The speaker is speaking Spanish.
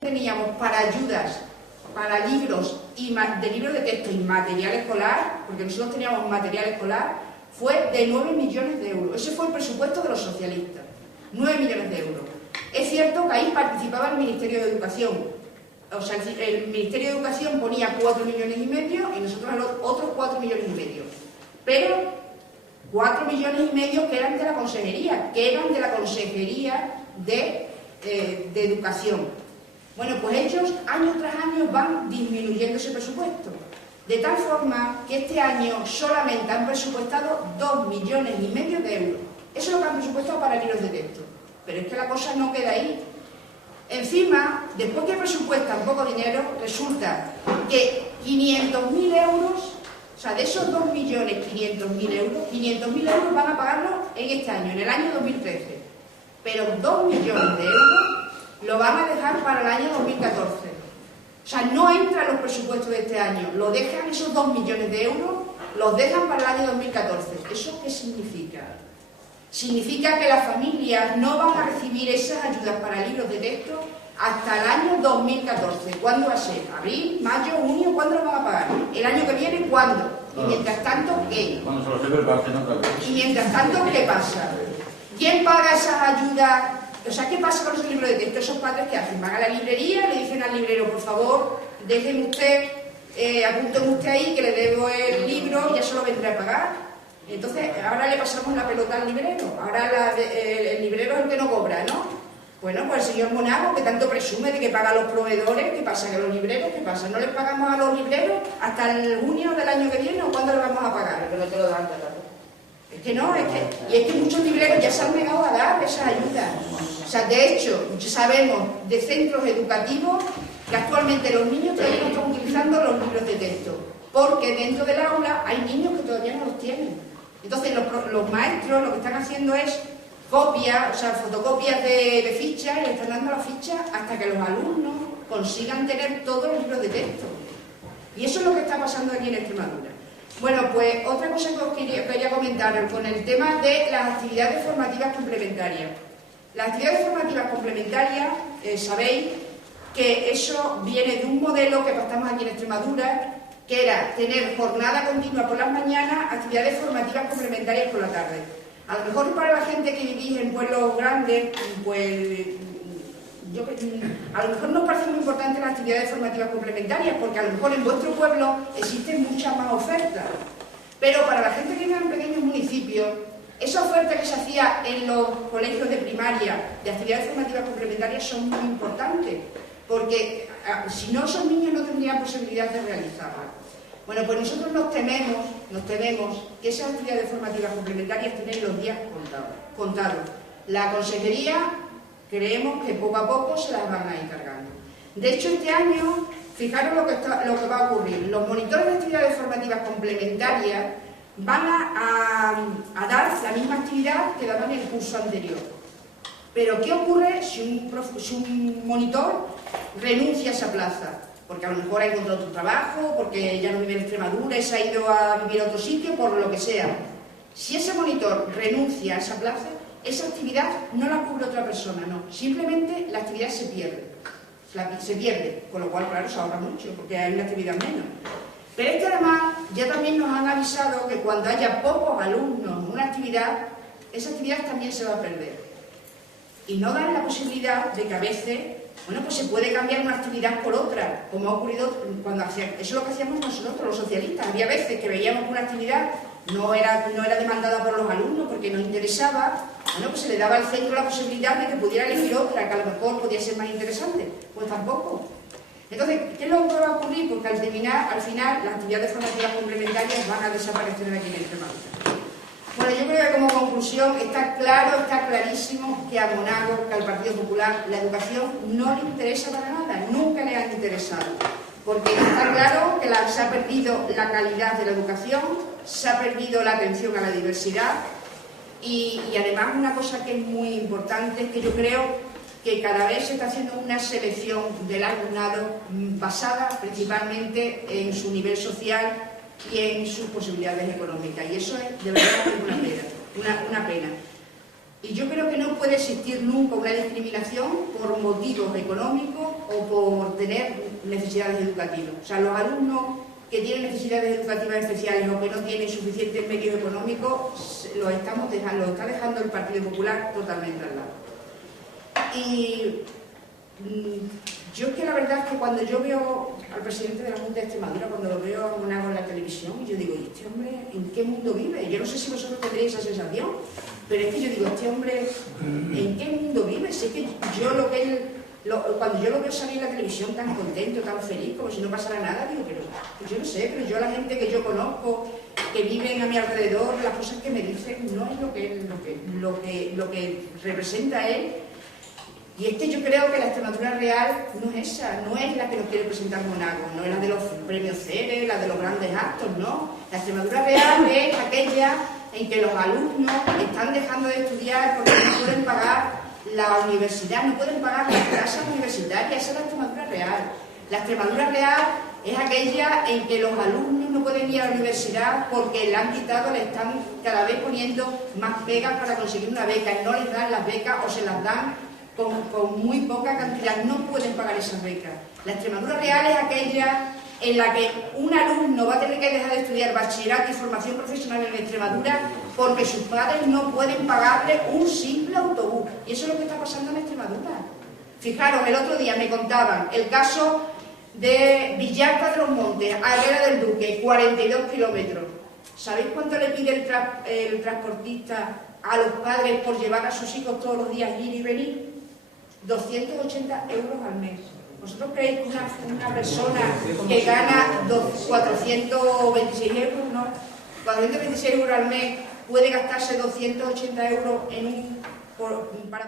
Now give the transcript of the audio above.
teníamos para ayudas, para libros de libros de texto y material escolar, porque nosotros teníamos material escolar, fue de 9 millones de euros. Ese fue el presupuesto de los socialistas, 9 millones de euros. Es cierto que ahí participaba el Ministerio de Educación. O sea, el Ministerio de Educación ponía 4 millones y medio y nosotros los otros 4 millones y medio. Pero 4 millones y medio que eran de la Consejería, de Educación. Bueno, pues ellos año tras año van disminuyendo ese presupuesto. De tal forma que este año solamente han presupuestado 2 millones y medio de euros. Eso es lo que han presupuestado para libros de texto. Pero es que la cosa no queda ahí. Encima, después que presupuestan poco dinero, resulta que 500.000 euros, o sea, de esos 2.500.000 euros, 500.000 euros van a pagarlos en este año, en el año 2013. Pero 2 millones de euros lo van a dejar para el año 2014. O sea, no entran los presupuestos de este año, lo dejan, esos 2 millones de euros, los dejan para el año 2014. ¿Eso qué significa? Significa que las familias no van a recibir esas ayudas para libros de texto hasta el año 2014. ¿Cuándo va a ser? ¿Abril, mayo, junio? ¿Cuándo lo van a pagar? ¿El año que viene? ¿Cuándo? Y mientras tanto, ¿qué? Cuando se lo sepa el Barcelona otra vez. Y mientras tanto, ¿qué pasa? ¿Quién paga esas ayudas? O sea, ¿qué pasa con esos libros de texto? Esos padres que hacen, van a la librería, le dicen al librero, por favor, déjeme usted, apúnteme usted ahí que le debo el libro y ya se lo vendré a pagar. Entonces, ahora le pasamos la pelota al librero. Ahora el librero es el que no cobra, ¿no? Bueno, pues el señor Monago, que tanto presume de que paga a los proveedores, ¿qué pasa? ¿Que los libreros qué pasa? ¿No les pagamos a los libreros hasta el junio del año que viene o cuándo les vamos a pagar? Pero te lo dan, Es que no, y es que muchos libreros ya se han negado a dar esas ayudas. O sea, de hecho, sabemos de centros educativos que actualmente los niños todavía no están utilizando los libros de texto, porque dentro del aula hay niños que todavía no los tienen. Entonces los maestros lo que están haciendo es copias, o sea, fotocopias de fichas, y le están dando las fichas hasta que los alumnos consigan tener todos los libros de texto. Y eso es lo que está pasando aquí en Extremadura. Bueno, pues otra cosa que os quería comentar con el tema de las actividades formativas complementarias. Las actividades formativas complementarias, sabéis que eso viene de un modelo que pactamos aquí en Extremadura, que era tener jornada continua por las mañanas, actividades formativas complementarias por la tarde. A lo mejor para la gente que vivís en pueblos grandes, pues a lo mejor nos parece muy importante las actividades formativas complementarias, porque a lo mejor en vuestro pueblo existen muchas más ofertas. Pero para la gente que vive en pequeños municipios, esa oferta que se hacía en los colegios de primaria de actividades formativas complementarias son muy importantes, porque si no, esos niños no tendrían posibilidad de realizarlas. Bueno, pues nosotros nos tememos que esas actividades formativas complementarias tienen los días contados. La Consejería creemos que poco a poco se las van a ir cargando. De hecho, este año, fijaros lo que va a ocurrir. Los monitores de actividades formativas complementarias van a dar la misma actividad que daban en el curso anterior. Pero, ¿qué ocurre si un monitor renuncia a esa plaza? Porque a lo mejor ha encontrado otro trabajo, porque ya no vive en Extremadura y se ha ido a vivir a otro sitio, por lo que sea. Si ese monitor renuncia a esa plaza, esa actividad no la cubre otra persona, no. Simplemente la actividad se pierde. Se pierde, con lo cual, claro, se ahorra mucho, porque hay una actividad menos. Pero es que además ya también nos han avisado que cuando haya pocos alumnos en una actividad, esa actividad también se va a perder. Y no dan la posibilidad de que a veces, bueno, pues se puede cambiar una actividad por otra, como ha ocurrido cuando hacíamos, eso es lo que hacíamos nosotros, los socialistas. Había veces que veíamos que una actividad no era demandada por los alumnos porque nos interesaba, bueno, pues se le daba al centro la posibilidad de que pudiera elegir otra, que a lo mejor podía ser más interesante. Pues tampoco. Entonces, ¿qué es lo que va a ocurrir? Porque al final, las actividades formativas complementarias van a desaparecer de aquí en Extremadura. Bueno, yo creo que como conclusión está clarísimo que a Monago, que al Partido Popular, la educación no le interesa para nada, nunca le ha interesado. Porque está claro que se ha perdido la calidad de la educación, se ha perdido la atención a la diversidad y además una cosa que es muy importante es que yo creo que cada vez se está haciendo una selección del alumnado basada principalmente en su nivel social y en sus posibilidades económicas. Y eso es de verdad una pena. Y yo creo que no puede existir nunca una discriminación por motivos económicos o por tener necesidades educativas. O sea, los alumnos que tienen necesidades educativas especiales o que no tienen suficientes medios económicos, los está dejando el Partido Popular totalmente al lado. Y yo es que la verdad es que cuando yo veo al presidente de la Junta de Extremadura, cuando lo veo a Monago en la televisión, yo digo, ¿y este hombre en qué mundo vive? Yo no sé si vosotros tendréis esa sensación, pero es que yo digo, ¿este hombre en qué mundo vive? Si es que yo cuando yo lo veo salir en la televisión tan contento, tan feliz, como si no pasara nada, digo, pero yo no sé, pero yo la gente que yo conozco, que viven a mi alrededor, las cosas que me dicen no es lo que representa él. Y es que yo creo que la Extremadura real no es esa, no es la que nos quiere presentar Monago, no es la de los premios CERE, la de los grandes actos, no. La Extremadura real es aquella en que los alumnos están dejando de estudiar porque no pueden pagar la universidad, no pueden pagar las tasas universitarias. Esa es la Extremadura real. La Extremadura real es aquella en que los alumnos no pueden ir a la universidad porque le han quitado, le están cada vez poniendo más pegas para conseguir una beca, y no les dan las becas o se las dan con muy poca cantidad, no pueden pagar esas becas. La Extremadura real es aquella en la que un alumno va a tener que dejar de estudiar bachillerato y formación profesional en Extremadura porque sus padres no pueden pagarle un simple autobús. Y eso es lo que está pasando en Extremadura. Fijaros, el otro día me contaban el caso de Villalta de los Montes a Herrera del Duque, 42 kilómetros. ¿Sabéis cuánto le pide el transportista a los padres por llevar a sus hijos todos los días ir y venir? 280 euros al mes. ¿Vosotros creéis que una persona que gana 426 euros, no? 426 euros al mes puede gastarse 280 euros para